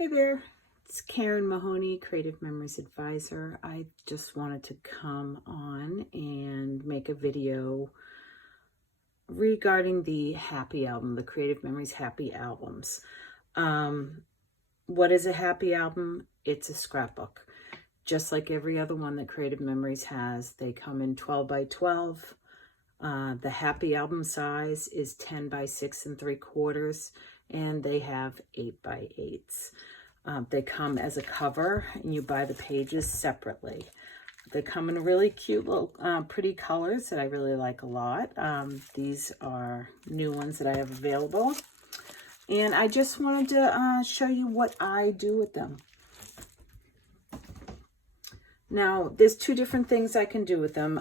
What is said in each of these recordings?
Hey there, it's Karen Mahoney, Creative Memories Advisor. I just wanted to come on and make a video regarding the Happy Album, the Creative Memories Happy Albums. What is a Happy Album? It's a scrapbook. Just like every other one that Creative Memories has, they come in 12 by 12. The Happy Album size is 10 by 6 3/4, and they have 8 by 8s. They come as a cover, and you buy the pages separately. They come in really cute little pretty colors that I really like a lot. These are new ones that I have available. And I just wanted to show you what I do with them. Now, there's two different things I can do with them.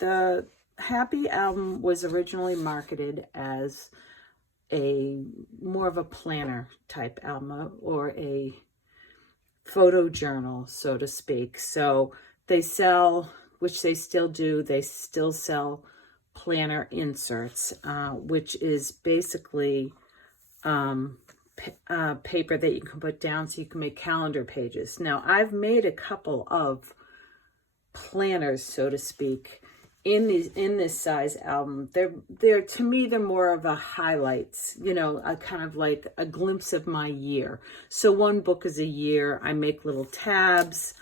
The Happy Album was originally marketed as more of a planner type album or a photo journal, so to speak. So they sell, which they still do, they still sell planner inserts, which is basically paper that you can put down so you can make calendar pages. Now, I've made a couple of planners, so to speak, in this size album. They're to me, they're more of a highlights, a kind of like a glimpse of my year. So one book is a year. I make little tabs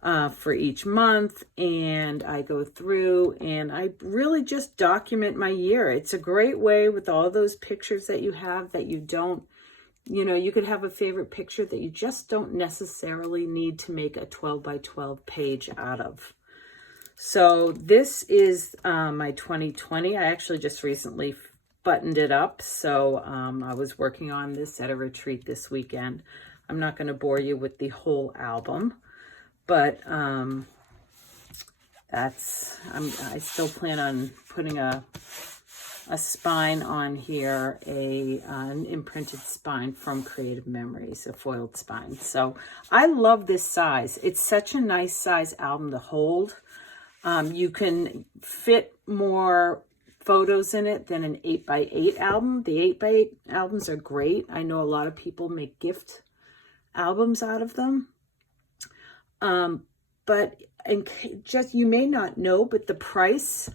for each month, and I go through and I really just document my year. It's a great way with all those pictures that you have that you don't, you could have a favorite picture that you just don't necessarily need to make a 12 by 12 page out of. So this is my 2020. I actually just recently buttoned it up. So I was working on this at a retreat this weekend. I'm not going to bore you with the whole album, but I still plan on putting a spine on here, an imprinted spine from Creative Memories, a foiled spine. So I love this size. It's such a nice size album to hold. You can fit more photos in it than an 8 by 8 album. The 8 by 8 albums are great. I know a lot of people make gift albums out of them. But you may not know, but the price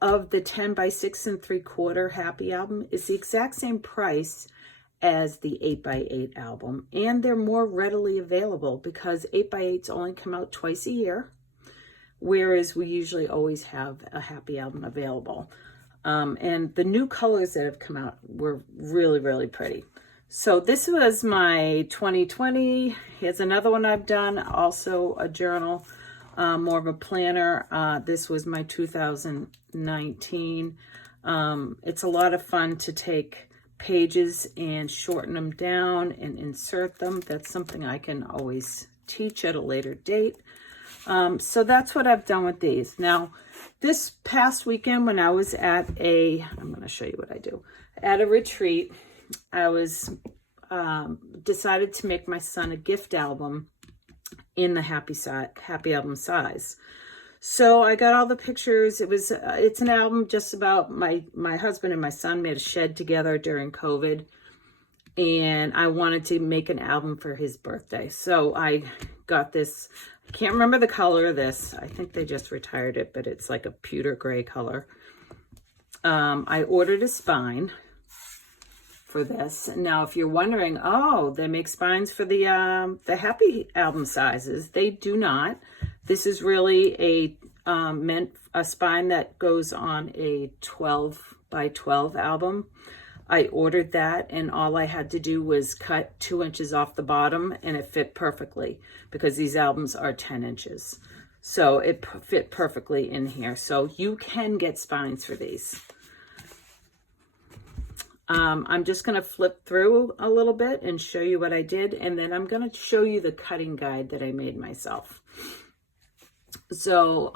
of the 10 by 6 3/4 Happy Album is the exact same price as the 8 by 8 album. And they're more readily available because 8 by 8s only come out twice a year, whereas we usually always have a Happy Album available. And the new colors that have come out were really, really pretty. So this was my 2020. Here's another one I've done, also a journal, more of a planner. This was my 2019. It's a lot of fun to take pages and shorten them down and insert them. That's something I can always teach at a later date. So that's what I've done with these. Now, this past weekend when I was at I'm going to show you what I do. At a retreat, I was decided to make my son a gift album in the Happy Album size. So I got all the pictures. It's an album just about my husband and my son made a shed together during COVID, and I wanted to make an album for his birthday. So I got this. I can't remember the color of this. I think they just retired it, but it's like a pewter gray color. I ordered a spine for this. Now, if you're wondering, oh, they make spines for the Happy Album sizes. They do not. This is really a spine that goes on a 12 by 12 album. I ordered that, and all I had to do was cut 2 inches off the bottom, and it fit perfectly because these albums are 10 inches. So it fit perfectly in here. So you can get spines for these. I'm just going to flip through a little bit and show you what I did, and then I'm going to show you the cutting guide that I made myself. So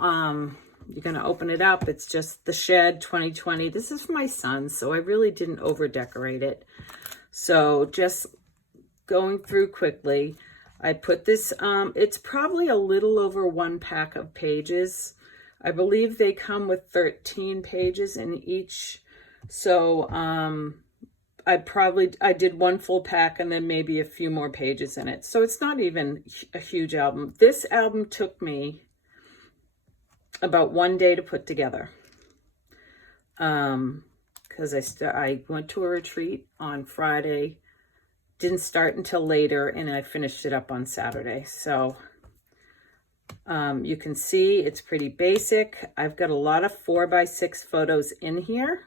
you're going to open it up. It's just the shed 2020. This is for my son, so I really didn't over decorate it. So just going through quickly, I put this, it's probably a little over 1 pack of pages. I believe they come with 13 pages in each. So I did one full pack and then maybe a few more pages in it. So it's not even a huge album. This album took me about 1 day to put together. Because I went to a retreat on Friday, didn't start until later, and I finished it up on Saturday. So you can see it's pretty basic. I've got a lot of 4x6 photos in here,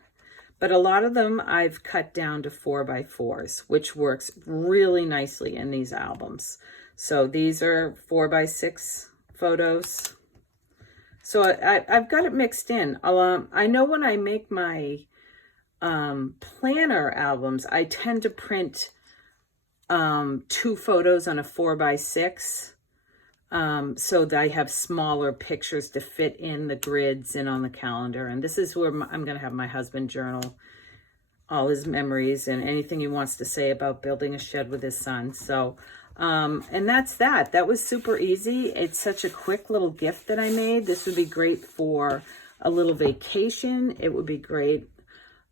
but a lot of them I've cut down to 4x4s, which works really nicely in these albums. So these are 4x6 photos. So I've got it mixed in. I know when I make my planner albums, I tend to print 2 photos on a 4x6 so that I have smaller pictures to fit in the grids and on the calendar. And this is where I'm going to have my husband journal all his memories and anything he wants to say about building a shed with his son. So and that's that. That was super easy. It's such a quick little gift that I made. This would be great for a little vacation. It would be great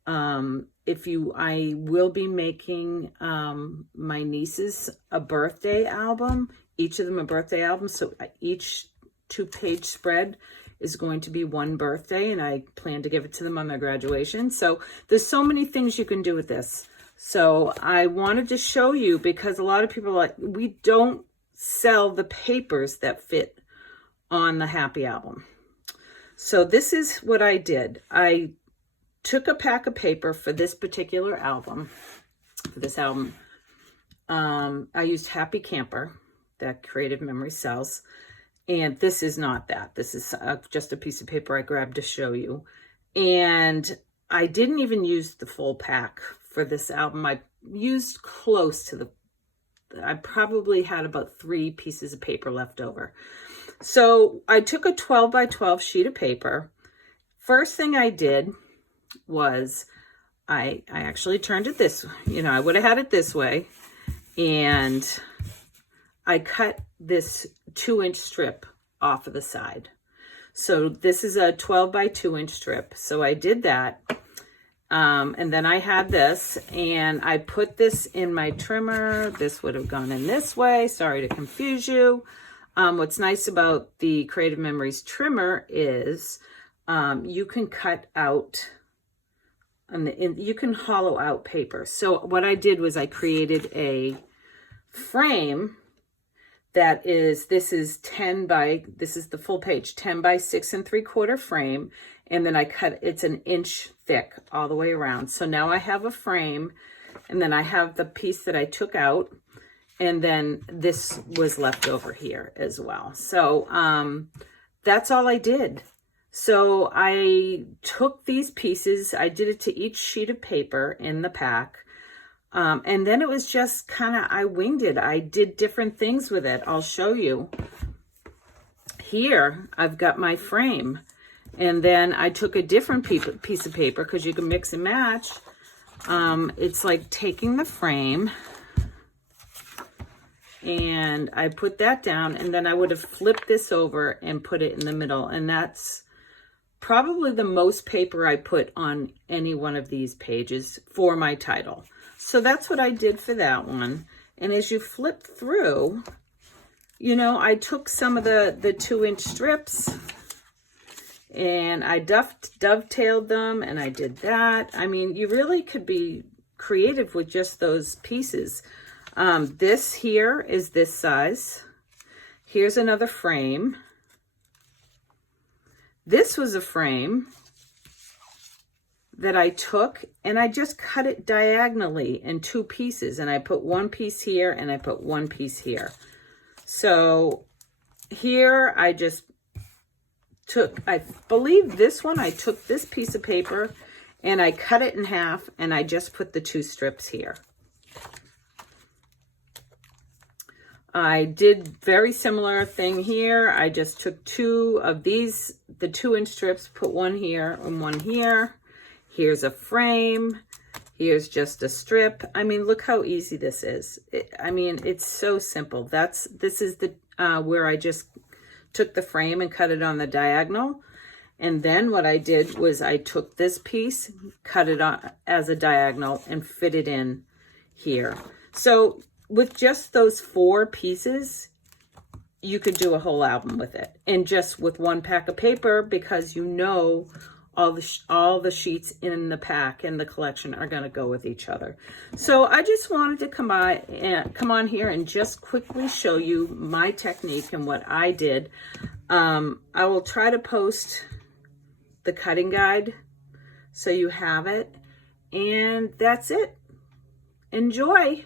I will be making my nieces a birthday album, each of them a birthday album. So each 2-page spread is going to be one birthday, and I plan to give it to them on their graduation. So there's so many things you can do with this. So I wanted to show you, because a lot of people are like, we don't sell the papers that fit on the Happy Album. So this is what I did. I took a pack of paper for this particular album, I used Happy Camper that Creative Memory sells. And this is not that. This is just a piece of paper I grabbed to show you. And I didn't even use the full pack for this album. I used close to I probably had about 3 pieces of paper left over. So I took a 12x12 sheet of paper. First thing I did was I actually turned it this way. I would have had it this way. And I cut this 2-inch strip off of the side. So this is a 12x2-inch strip. So I did that. And then I had this, and I put this in my trimmer. This would have gone in this way. Sorry to confuse you. What's nice about the Creative Memories trimmer is you can cut out, you can hollow out paper. So what I did was I created a frame that is, this is the full page, 10x6 3/4 frame. And then I cut, it's an inch thick all the way around. So now I have a frame, and then I have the piece that I took out, and then this was left over here as well. So that's all I did. So I took these pieces, I did it to each sheet of paper in the pack. And then it was just kind of, I winged it. I did different things with it. I'll show you. Here, I've got my frame. And then I took a different piece of paper, because you can mix and match. It's like taking the frame, and I put that down, and then I would have flipped this over and put it in the middle. And that's probably the most paper I put on any one of these pages for my title. So that's what I did for that one. And as you flip through, I took some of the 2-inch strips, and I dovetailed them, and I did that. I mean, you really could be creative with just those pieces. This here is this size. Here's another frame. This was a frame that I took, and I just cut it diagonally in 2 pieces, and I put 1 piece here, and I put 1 piece here. So here I just took, I believe this one, I took this piece of paper and I cut it in half, and I just put the 2 strips here. I did very similar thing here. I just took 2 of these, the 2-inch strips, put 1 here and 1 here. Here's a frame. Here's just a strip. I mean, look how easy this is. It's so simple. This is the where I just took the frame and cut it on the diagonal. And then what I did was I took this piece, cut it on as a diagonal, and fit it in here. So with just those 4 pieces, you could do a whole album with it. And just with 1 pack of paper, because you know all the sheets in the pack and the collection are going to go with each other. So I just wanted to come on here and just quickly show you my technique and what I did. I will try to post the cutting guide so you have it. And that's it. Enjoy.